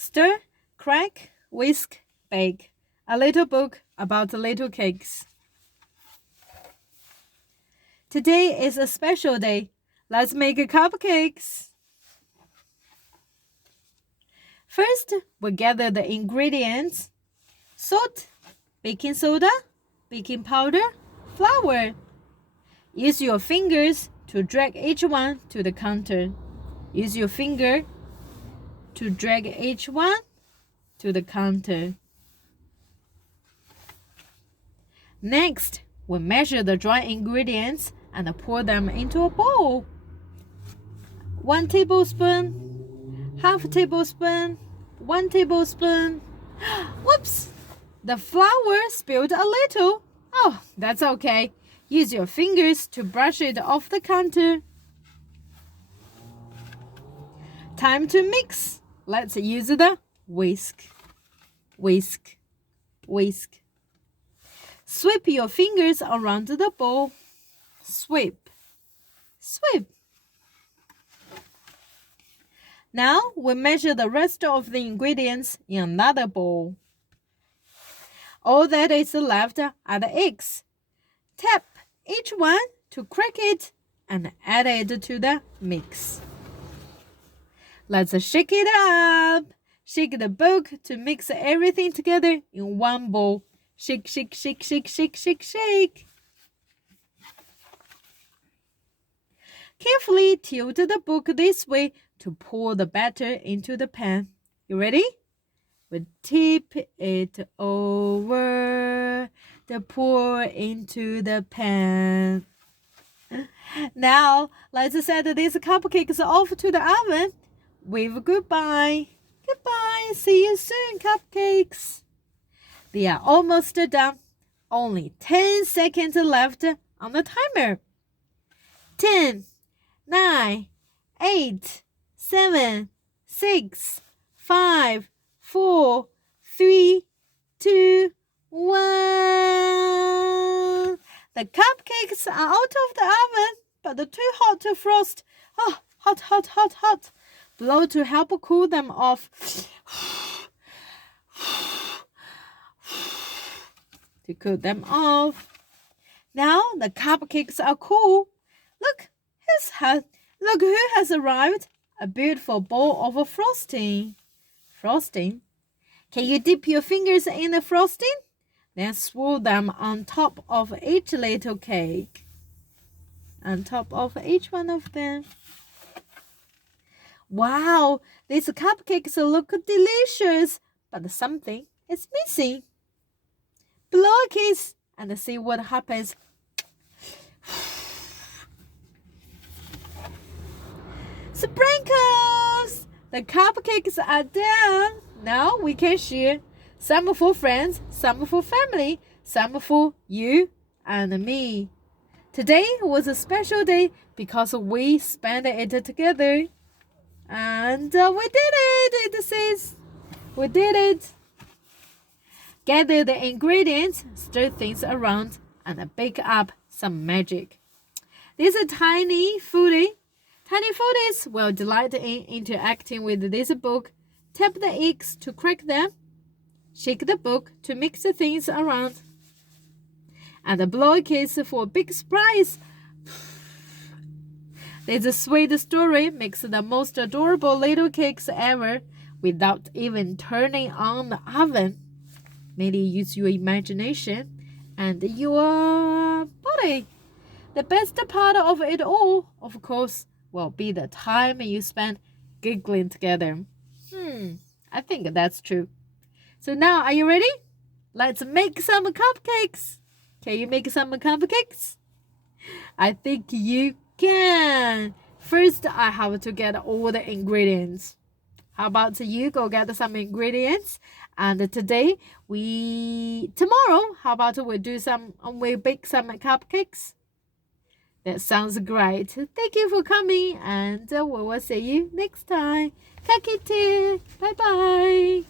Stir, crack, whisk, bake. A little book about little cakes. Today is a special day. Let's make cupcakes. First, we gather the ingredients. Salt, baking soda, baking powder, flour. Use your fingers to drag each one to the counter. Use your finger to drag each one to the counter. Next, we measure the dry ingredients and pour them into a bowl. 1 tablespoon, half tablespoon, 1 tablespoon. Whoops! The flour spilled a little. Oh, that's okay. Use your fingers to brush it off the counter. Time to mix. Let's use the whisk. Whisk, whisk. Sweep your fingers around the bowl. Sweep, sweep. Now we measure the rest of the ingredients in another bowl. All that is left are the eggs. Tap each one to crack it and add it to the mix. Let's shake it up. Shake the book to mix everything together in one bowl. Shake, shake, shake, shake, shake, shake, shake. Carefully tilt the book this way to pour the batter into the pan. You ready? We tip it over to pour into the pan. Now, let's set these cupcakes off to the oven. Wave goodbye. Goodbye. See you soon, cupcakes. They are almost done. Only 10 seconds left on the timer. 10, 9, 8, 7, 6, 5, 4, 3, 2, 1. The cupcakes are out of the oven, but they're too hot to frost. Oh, hot, hot, hot, hot. Blow to help cool them off. To cool them off. Now the cupcakes are cool. Look who has arrived. A beautiful bowl of frosting. Frosting. Can you dip your fingers in the frosting? Then swirl them on top of each little cake. On top of each one of them. Wow, these cupcakes look delicious, but something is missing. Blow a kiss and see what happens. Sprinkles! The cupcakes are done. Now we can share. Some for friends, some for family, some for you and me. Today was a special day because we spent it together. And we did it, it says. We did it. Gather the ingredients, stir things around, and bake up some magic. These tiny foodies will delight in interacting with this book. Tap the eggs to crack them. Shake the book to mix things around. And blow a kiss for a big surprise. This sweet story makes the most adorable little cakes ever without even turning on the oven. Maybe use your imagination and your body. The best part of it all, of course, will be the time you spend giggling together. I think that's true. So now, are you ready? Let's make some cupcakes. Can you make some cupcakes? I think you can. First, I have to get all the ingredients. How about you go get some ingredients? And tomorrow, how about we bake some cupcakes? That sounds great. Thank you for coming, and we will see you next time. Kakite. Bye-bye.